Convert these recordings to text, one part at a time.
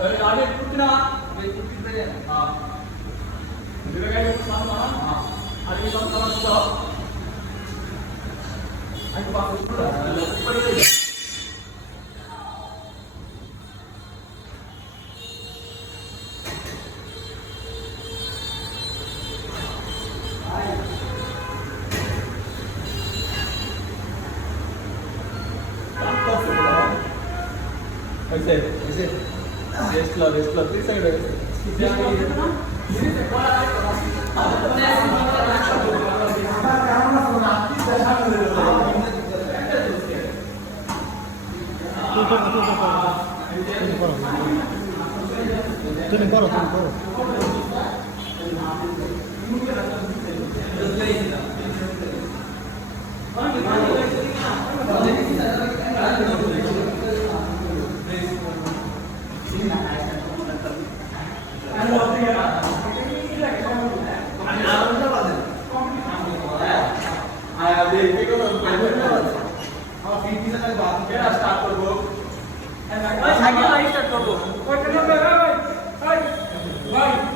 आगे कुछ ना ये कुछ पे हां मेरा गाड़ी को मान मान हां आगे कम कम तो आगे पास ऊपर ऐसे ऐसे रेस्ट लो 30 सेकंड তুমি করো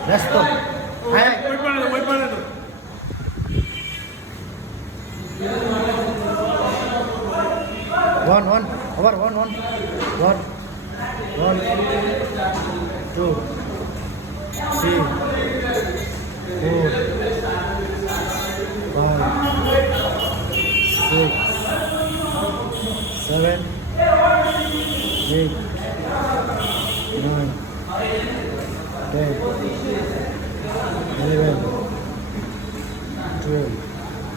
ব্যস্ত হ্যাঁ one over one 2 3 4 5 6 7 8 9 10 11 12